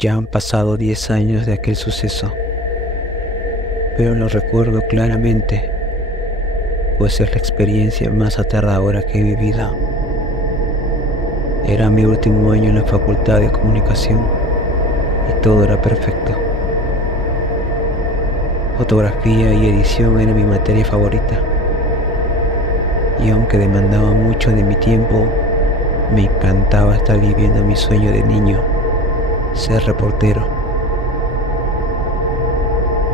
Ya han pasado 10 años de aquel suceso, pero lo recuerdo claramente, pues es la experiencia más aterradora que he vivido. Era mi último año en la Facultad de Comunicación y todo era perfecto. Fotografía y edición era mi materia favorita, y aunque demandaba mucho de mi tiempo, me encantaba estar viviendo mi sueño de niño, ser reportero.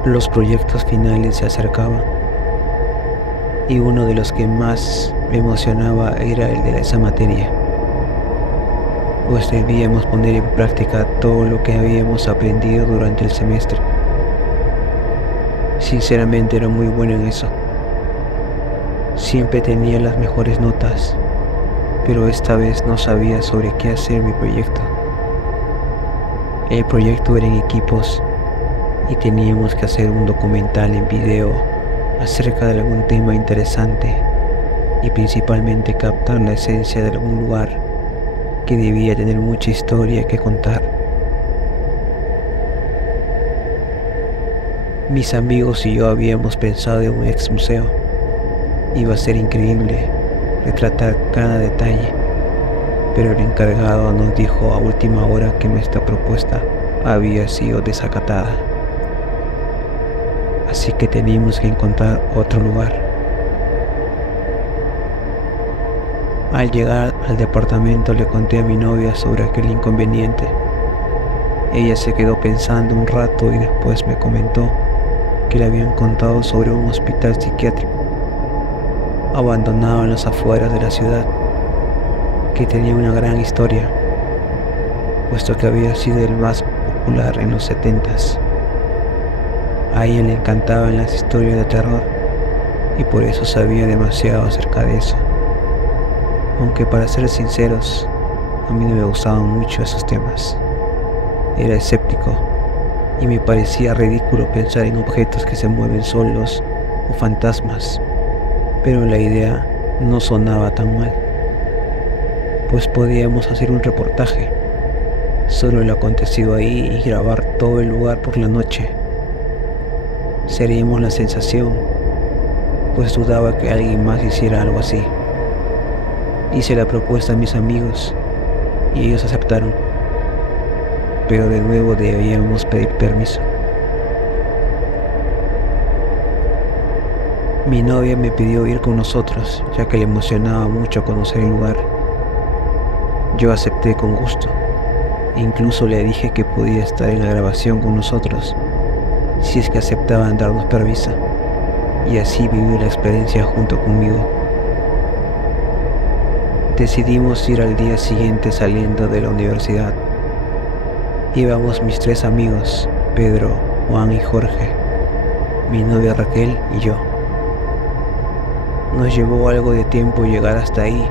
Los proyectos finales se acercaban y uno de los que más me emocionaba era el de esa materia, pues debíamos poner en práctica todo lo que habíamos aprendido durante el semestre. Sinceramente era muy bueno en eso. Siempre tenía las mejores notas, pero esta vez no sabía sobre qué hacer mi proyecto. El proyecto era en equipos y teníamos que hacer un documental en video acerca de algún tema interesante y principalmente captar la esencia de algún lugar que debía tener mucha historia que contar. Mis amigos y yo habíamos pensado en un ex museo. Iba a ser increíble retratar cada detalle, pero el encargado nos dijo a última hora que nuestra propuesta había sido desacatada. Así que teníamos que encontrar otro lugar. Al llegar al departamento le conté a mi novia sobre aquel inconveniente. Ella se quedó pensando un rato y después me comentó que le habían contado sobre un hospital psiquiátrico abandonado en las afueras de la ciudad, que tenía una gran historia, puesto que había sido el más popular en los 70s. A ella le encantaban las historias de terror y por eso sabía demasiado acerca de eso. Aunque para ser sinceros, a mí no me gustaban mucho esos temas. Era escéptico y me parecía ridículo pensar en objetos que se mueven solos o fantasmas, pero la idea no sonaba tan mal, pues podíamos hacer un reportaje sobre lo acontecido ahí y grabar todo el lugar por la noche. Seríamos la sensación, pues dudaba que alguien más hiciera algo así. Hice la propuesta a mis amigos y ellos aceptaron, pero de nuevo debíamos pedir permiso. Mi novia me pidió ir con nosotros, ya que le emocionaba mucho conocer el lugar. Yo acepté con gusto, incluso le dije que podía estar en la grabación con nosotros, si es que aceptaban darnos permiso, y así vivir la experiencia junto conmigo. Decidimos ir al día siguiente saliendo de la universidad. Íbamos mis 3 amigos, Pedro, Juan y Jorge, mi novia Raquel y yo. Nos llevó algo de tiempo llegar hasta ahí,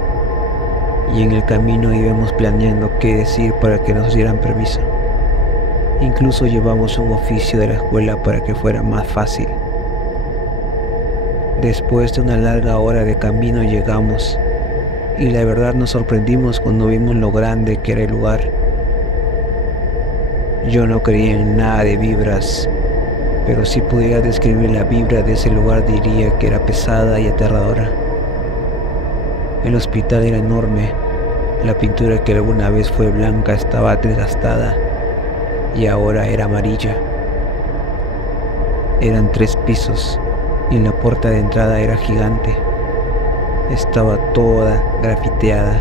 y en el camino íbamos planeando qué decir para que nos dieran permiso. Incluso llevamos un oficio de la escuela para que fuera más fácil. Después de una larga hora de camino llegamos, y la verdad nos sorprendimos cuando vimos lo grande que era el lugar. Yo no creía en nada de vibras, pero si pudiera describir la vibra de ese lugar diría que era pesada y aterradora. El hospital era enorme, la pintura que alguna vez fue blanca estaba desgastada y ahora era amarilla. Eran 3 pisos y la puerta de entrada era gigante. Estaba toda grafiteada,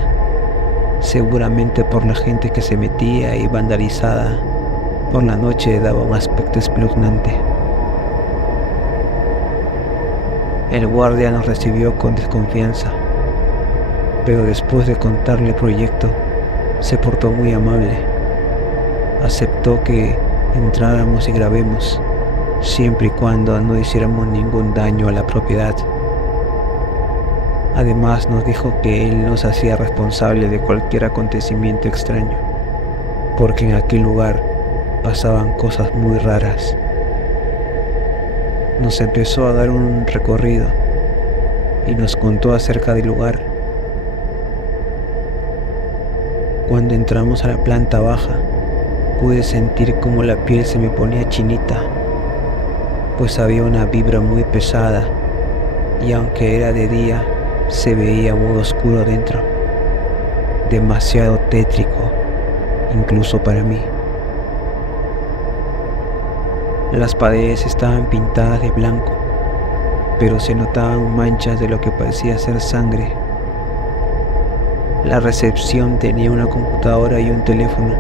seguramente por la gente que se metía y vandalizada. Por la noche daba un aspecto espeluznante. El guardia nos recibió con desconfianza, pero después de contarle el proyecto, se portó muy amable. Aceptó que entráramos y grabemos, siempre y cuando no hiciéramos ningún daño a la propiedad. Además nos dijo que él nos hacía responsable de cualquier acontecimiento extraño, porque en aquel lugar pasaban cosas muy raras. Nos empezó a dar un recorrido y nos contó acerca del lugar. Cuando entramos a la planta baja, Pude sentir como la piel se me ponía chinita, pues había una vibra muy pesada y aunque era de día, se veía muy oscuro dentro, demasiado tétrico, incluso para mí. Las paredes estaban pintadas de blanco, pero se notaban manchas de lo que parecía ser sangre. La recepción tenía una computadora y un teléfono,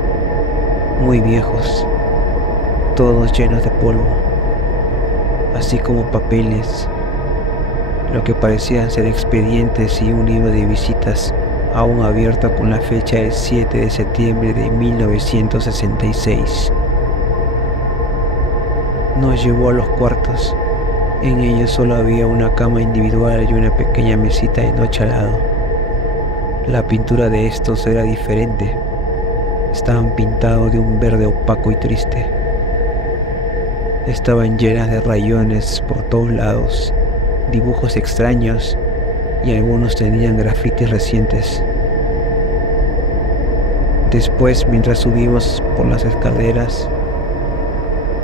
muy viejos, todos llenos de polvo, así como papeles, lo que parecían ser expedientes y un libro de visitas aún abierto con la fecha del 7 de septiembre de 1966. Nos llevó a los cuartos. En ellos solo había una cama individual y una pequeña mesita de noche al lado. La pintura de estos era diferente. Estaban pintados de un verde opaco y triste. Estaban llenas de rayones por todos lados, dibujos extraños y algunos tenían grafitis recientes. Después, mientras subimos por las escaleras,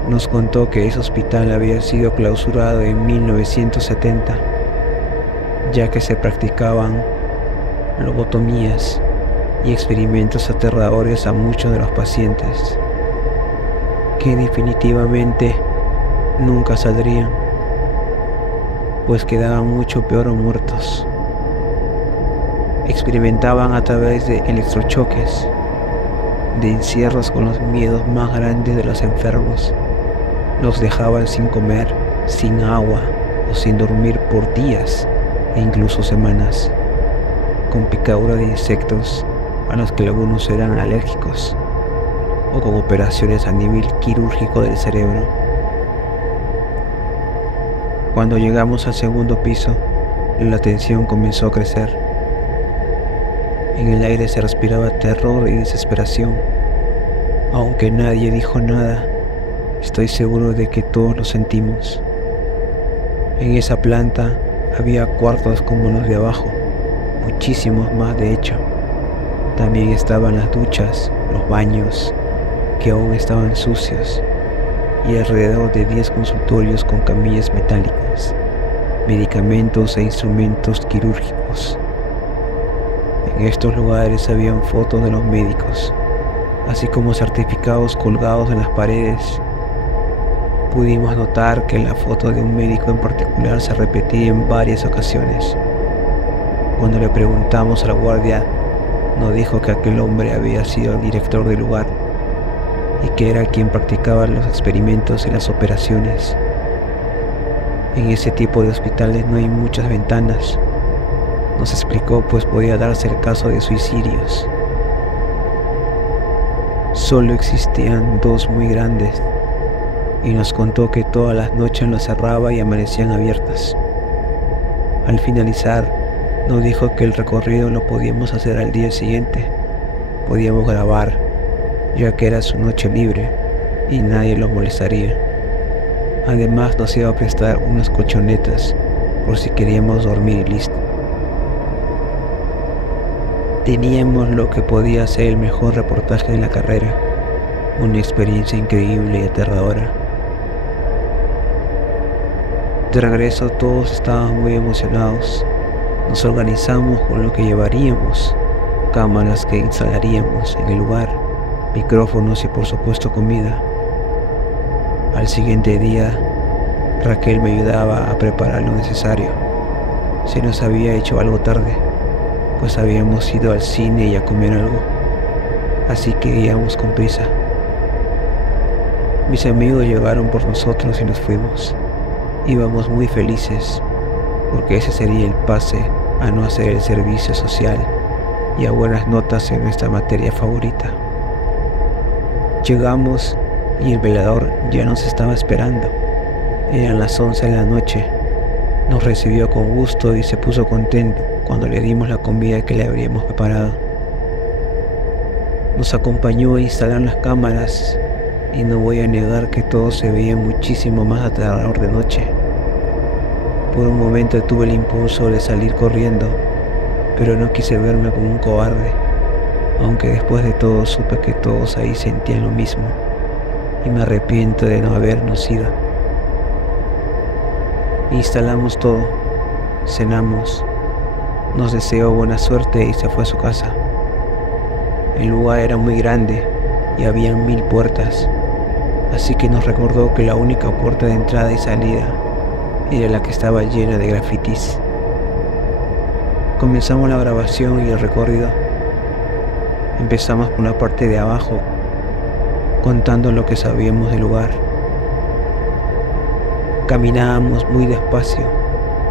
nos contó que ese hospital había sido clausurado en 1970, ya que se practicaban lobotomías y experimentos aterradores a muchos de los pacientes, que definitivamente nunca saldrían, pues quedaban mucho peor o muertos. Experimentaban a través de electrochoques, de encierros con los miedos más grandes de los enfermos. Los dejaban sin comer, sin agua o sin dormir por días e incluso semanas, con picadura de insectos a los que algunos eran alérgicos, o con operaciones a nivel quirúrgico del cerebro. Cuando llegamos al segundo piso, la tensión comenzó a crecer. En el aire se respiraba terror y desesperación. Aunque nadie dijo nada, estoy seguro de que todos lo sentimos. En esa planta había cuartos como los de abajo, muchísimos más de hecho. También estaban las duchas, los baños, que aún estaban sucios, y alrededor de 10 consultorios con camillas metálicas, medicamentos e instrumentos quirúrgicos. En estos lugares habían fotos de los médicos, así como certificados colgados en las paredes. Pudimos notar que la foto de un médico en particular se repetía en varias ocasiones. Cuando le preguntamos al guardia, nos dijo que aquel hombre había sido el director del lugar y que era quien practicaba los experimentos y las operaciones. En ese tipo de hospitales no hay muchas ventanas, nos explicó, pues podía darse el caso de suicidios. Solo existían dos muy grandes, y nos contó que todas las noches los cerraba y amanecían abiertas. Al finalizar, nos dijo que el recorrido lo podíamos hacer al día siguiente. Podíamos grabar, ya que era su noche libre y nadie los molestaría. Además nos iba a prestar unas colchonetas por si queríamos dormir y listo. Teníamos lo que podía ser el mejor reportaje de la carrera, una experiencia increíble y aterradora. De regreso todos estaban muy emocionados. Nos organizamos con lo que llevaríamos, cámaras que instalaríamos en el lugar, micrófonos y por supuesto comida. Al siguiente día, Raquel me ayudaba a preparar lo necesario. Se nos había hecho algo tarde, pues habíamos ido al cine y a comer algo, así que íbamos con prisa. Mis amigos llegaron por nosotros y nos fuimos. Íbamos muy felices, porque ese sería el pase a no hacer el servicio social y a buenas notas en nuestra materia favorita. Llegamos y el velador ya nos estaba esperando. Eran las 11 de la noche. Nos recibió con gusto y se puso contento cuando le dimos la comida que le habríamos preparado. Nos acompañó a instalar las cámaras y no voy a negar que todo se veía muchísimo más aterrador de noche. Por un momento tuve el impulso de salir corriendo, pero no quise verme como un cobarde, aunque después de todo supe que todos ahí sentían lo mismo y me arrepiento de no habernos ido. Instalamos todo, cenamos, nos deseó buena suerte y se fue a su casa. El lugar era muy grande y habían 1000 puertas, así que nos recordó que la única puerta de entrada y salida era la que estaba llena de grafitis. Comenzamos la grabación y el recorrido. Empezamos por la parte de abajo, contando lo que sabíamos del lugar. Caminábamos muy despacio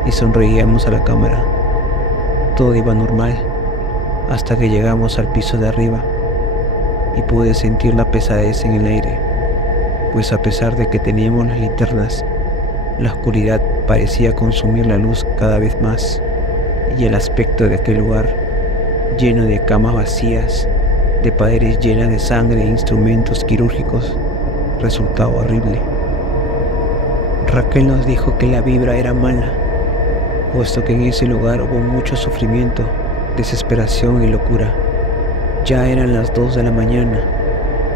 y sonreíamos a la cámara. Todo iba normal, hasta que llegamos al piso de arriba y pude sentir la pesadez en el aire, pues a pesar de que teníamos las linternas, la oscuridad parecía consumir la luz cada vez más, y el aspecto de aquel lugar, lleno de camas vacías, de paredes llenas de sangre e instrumentos quirúrgicos, resultaba horrible. Raquel nos dijo que la vibra era mala, puesto que en ese lugar hubo mucho sufrimiento, desesperación y locura. Ya eran las 2 de la mañana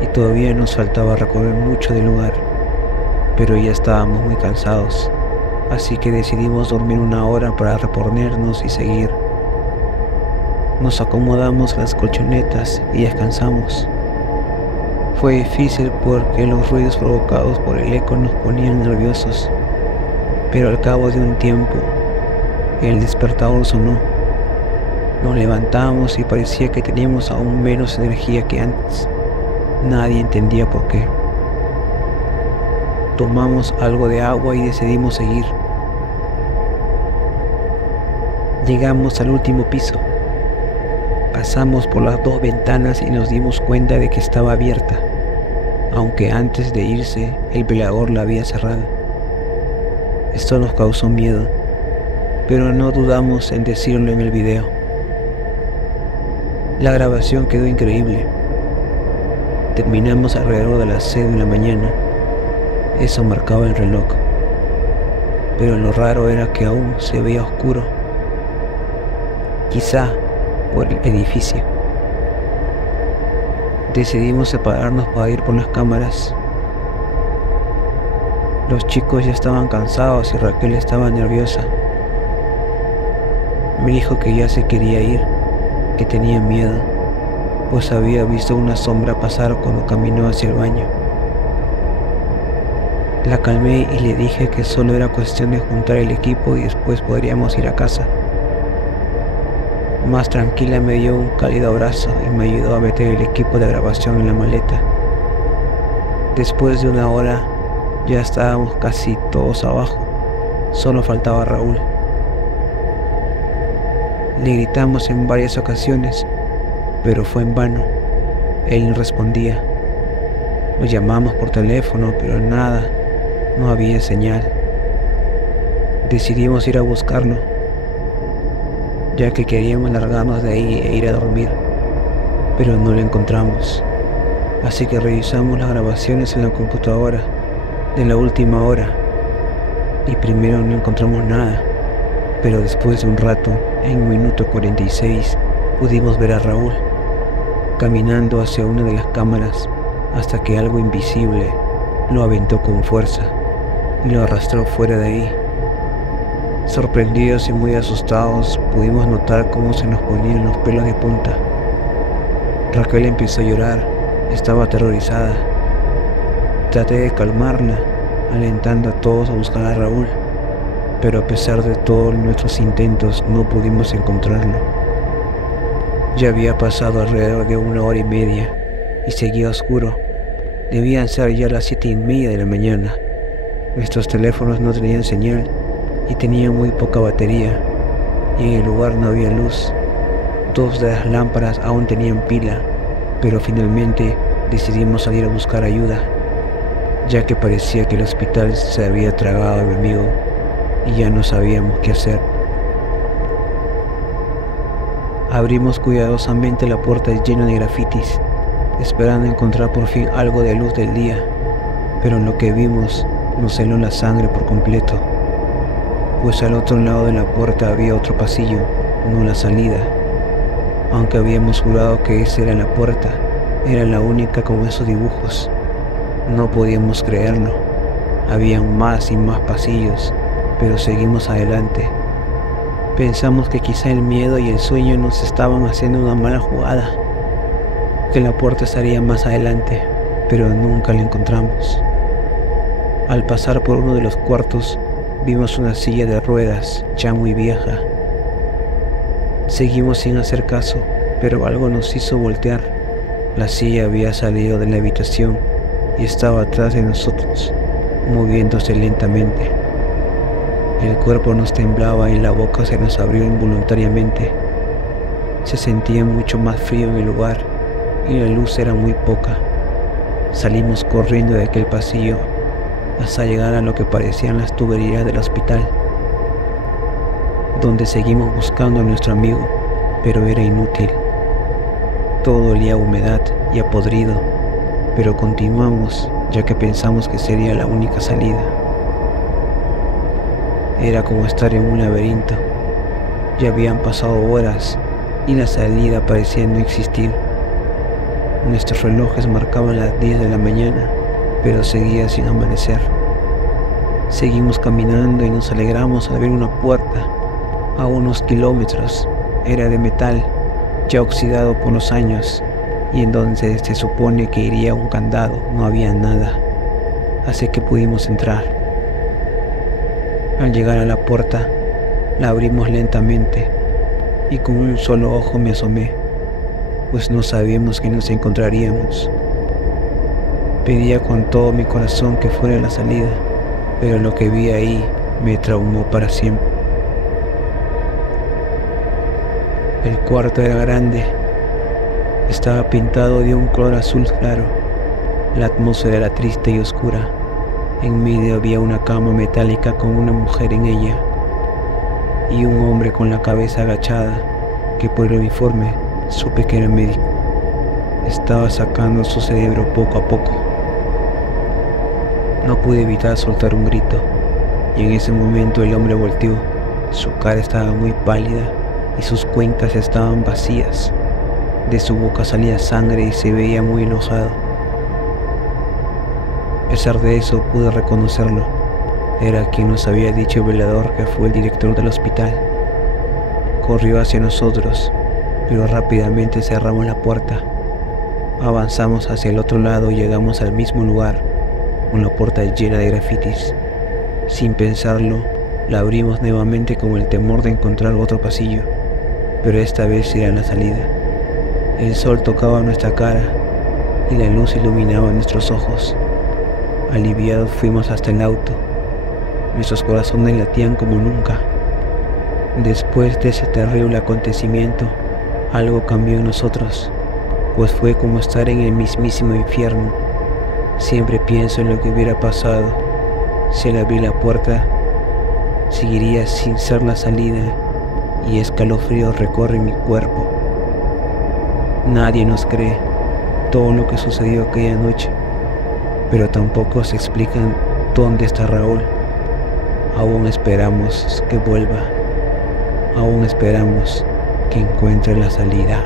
y todavía nos faltaba recorrer mucho del lugar, pero ya estábamos muy cansados, así que decidimos dormir 1 hora para reponernos y seguir. Nos acomodamos las colchonetas y descansamos. Fue difícil porque los ruidos provocados por el eco nos ponían nerviosos, pero al cabo de un tiempo el despertador sonó. Nos levantamos y parecía que teníamos aún menos energía que antes. Nadie entendía por qué. Tomamos algo de agua y decidimos seguir. Llegamos al último piso. Pasamos por las 2 ventanas y nos dimos cuenta de que estaba abierta, aunque antes de irse el velador la había cerrado. Esto nos causó miedo, pero no dudamos en decirlo en el video. La grabación quedó increíble. Terminamos alrededor de las 6 de la mañana. Eso marcaba el reloj. Pero lo raro era que aún se veía oscuro. Quizá por el edificio. Decidimos separarnos para ir por las cámaras. Los chicos ya estaban cansados y Raquel estaba nerviosa. Me dijo que ya se quería ir, que tenía miedo, pues había visto una sombra pasar cuando caminó hacia el baño. La calmé y le dije que solo era cuestión de juntar el equipo y después podríamos ir a casa. Más tranquila me dio un cálido abrazo y me ayudó a meter el equipo de grabación en la maleta. Después de 1 hora ya estábamos casi todos abajo, solo faltaba Raúl. Le gritamos en varias ocasiones, pero fue en vano. Él no respondía. Lo llamamos por teléfono, pero nada, no había señal. Decidimos ir a buscarlo, ya que queríamos largarnos de ahí e ir a dormir, pero no lo encontramos. Así que revisamos las grabaciones en la computadora de la última hora y primero no encontramos nada, pero después de un rato, en el minuto 46, pudimos ver a Raúl caminando hacia una de las cámaras hasta que algo invisible lo aventó con fuerza y lo arrastró fuera de ahí. Sorprendidos y muy asustados, pudimos notar cómo se nos ponían los pelos de punta. Raquel empezó a llorar, estaba aterrorizada. Traté de calmarla, alentando a todos a buscar a Raúl, pero a pesar de todos nuestros intentos no pudimos encontrarlo. Ya había pasado alrededor de 1 hora y media y seguía oscuro. Debían ser ya las 7:30 de la mañana. Nuestros teléfonos no tenían señal y tenían muy poca batería, y en el lugar no había luz. 2 de las lámparas aún tenían pila, pero finalmente decidimos salir a buscar ayuda, ya que parecía que el hospital se había tragado a mi amigo y ya no sabíamos qué hacer. Abrimos cuidadosamente la puerta llena de grafitis, esperando encontrar por fin algo de luz del día, pero lo que vimos nos heló la sangre por completo, pues al otro lado de la puerta había otro pasillo, no la salida. aunque habíamos jurado que esa era la puerta, era la única con esos dibujos. No podíamos creerlo. Habían más y más pasillos, pero seguimos adelante. Pensamos que quizá el miedo y el sueño nos estaban haciendo una mala jugada, que la puerta estaría más adelante, pero nunca la encontramos. Al pasar por uno de los cuartos, vimos una silla de ruedas, ya muy vieja. Seguimos sin hacer caso, pero algo nos hizo voltear. La silla había salido de la habitación y estaba atrás de nosotros, moviéndose lentamente. El cuerpo nos temblaba y la boca se nos abrió involuntariamente. Se sentía mucho más frío en el lugar y la luz era muy poca. Salimos corriendo de aquel pasillo hasta llegar a lo que parecían las tuberías del hospital, donde seguimos buscando a nuestro amigo, pero era inútil. Todo olía a humedad y a podrido, pero continuamos ya que pensamos que sería la única salida. Era como estar en un laberinto. Ya habían pasado horas y la salida parecía no existir. Nuestros relojes marcaban las 10 de la mañana, pero seguía sin amanecer. Seguimos caminando y nos alegramos al ver una puerta a unos kilómetros. Era de metal, ya oxidado por los años, y en donde se supone que iría un candado no había nada, así que pudimos entrar. Al llegar a la puerta, la abrimos lentamente y con un solo ojo me asomé, pues no sabíamos que nos encontraríamos. Pedía con todo mi corazón que fuera la salida, pero lo que vi ahí me traumó para siempre. El cuarto era grande, estaba pintado de un color azul claro. La atmósfera era triste y oscura. En medio había una cama metálica con una mujer en ella y un hombre con la cabeza agachada, que por el uniforme supe que era médico. Estaba sacando su cerebro poco a poco. No pude evitar soltar un grito, y en ese momento el hombre volteó. Su cara estaba muy pálida y sus cuencas estaban vacías. De su boca salía sangre y se veía muy enojado. A pesar de eso pude reconocerlo. Era quien nos había dicho el velador que fue el director del hospital. Corrió hacia nosotros, pero rápidamente cerramos la puerta. Avanzamos hacia el otro lado y llegamos al mismo lugar, con la puerta llena de grafitis. Sin pensarlo, la abrimos nuevamente con el temor de encontrar otro pasillo, pero esta vez era la salida. El sol tocaba nuestra cara y la luz iluminaba nuestros ojos. Aliviados fuimos hasta el auto. Nuestros corazones latían como nunca. Después de ese terrible acontecimiento, algo cambió en nosotros, pues fue como estar en el mismísimo infierno. Siempre pienso en lo que hubiera pasado si al abrir la puerta seguiría sin ser la salida, y escalofríos recorren mi cuerpo. Nadie nos cree todo lo que sucedió aquella noche, pero tampoco se explican dónde está Raúl. Aún esperamos que vuelva. Aún esperamos que encuentre la salida.